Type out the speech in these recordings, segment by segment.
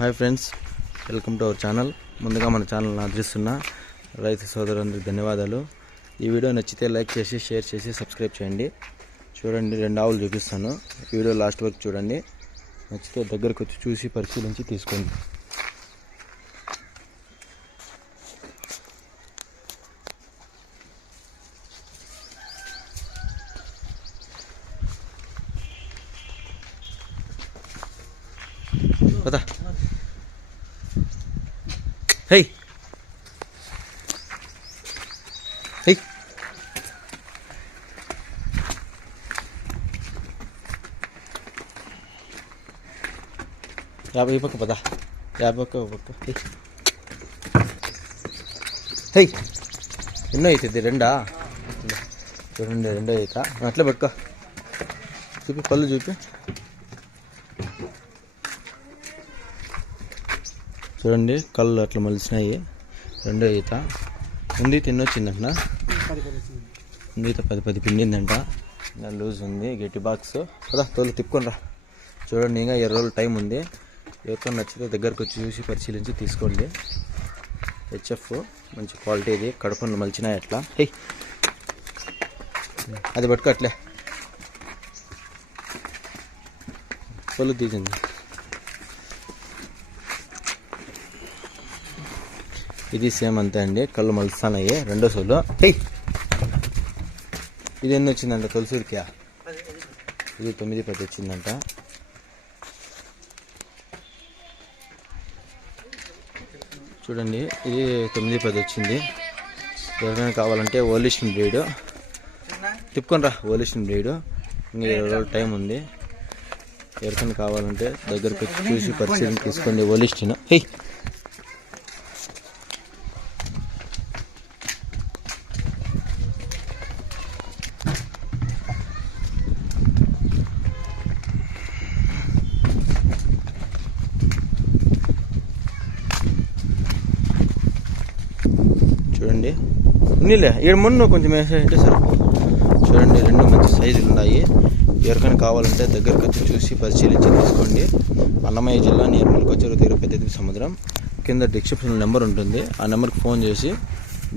Hi friends, welcome to our channel. ముందుగా మన ఛానల్ని ఆదరిస్తున్న రైతు సోదరులందరికీ ధన్యవాదాలు. ఈ వీడియో నచ్చితే లైక్ చేసి షేర్ చేసి సబ్స్క్రైబ్ చేయండి. చూడండి, 2 ఆవులు చూపిస్తాను. వీడియో లాస్ట్ వరకు చూడండి. నచ్చితే దగ్గరకు వచ్చి చూసి పరిశీలించి తీసుకోండి. పదా హై హై యాభై పక్క పదా 50 పక్క హై హై ఎన్నో అవుతుంది? 2 చూడండి, 2 అవుతా. అట్లా పట్టుకో, చూపి పళ్ళు చూపి. చూడండి, కళ్ళు అట్లా మలిసినాయి. 2 ఈత ఉంది. తిన్నొచ్చిందంట. ఉంది ఈత 10 పిండిందంట. ఇంకా లూజ్ ఉంది. గట్టి బాక్స్ కదా, తోలు తిప్పుకొని రా. చూడండి, ఇంకా 2 రోజులు టైం ఉంది. ఎవరితో నచ్చితే దగ్గరకు వచ్చి చూసి పరిశీలించి తీసుకోండి. హెచ్ఎఫ్ మంచి క్వాలిటీ. ఇది కడుపులు మలిచినాయి అట్లా. హే అది పట్టుకో, అట్లే తోలు తీసింది. ఇది సేమ్ అంతే అండి, కళ్ళు మలుస్తానయ్యి. 2 సోలు. హే ఇది ఎన్ని వచ్చిందంట? తొలసూరికా ఇది 9-10 వచ్చిందంట. చూడండి, ఇది 9-10 వచ్చింది. ఎవరైనా కావాలంటే ఓలిషన్ బ్రీడ్ తిప్పుకొని రా. ఓలిషన్ బ్రీడ్. ఇంకా 20 రోజులు టైం ఉంది. ఎవరికైనా కావాలంటే దగ్గరకు వచ్చి చూసి పరిశీలన తీసుకోండి. ఓలిషన్. హే చూడండి, ఉన్నీలే మున్ను కొంచెం వేసాయంటే సరిపోదు. చూడండి, 2 మంచి సైజులు ఉన్నాయి. ఎవరికైనా కావాలంటే దగ్గరకు వచ్చి చూసి పరిశీలించి తీసుకోండి. అన్నమయ్య జిల్లా నిర్మల్కొచ్చరు దగ్గర పెద్ద సముద్రం. కింద డిస్క్రిప్షన్ నెంబర్ ఉంటుంది. ఆ నెంబర్కి ఫోన్ చేసి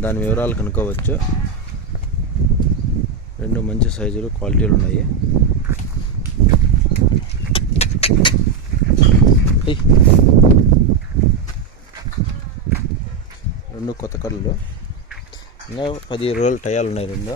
దాని వివరాలు కనుక్కోవచ్చు. 2 మంచి సైజులు క్వాలిటీలు ఉన్నాయి. 2 కొత్త కళ్ళు. ఇంకా 10 రోజులు టయాలు ఉన్నాయి. 2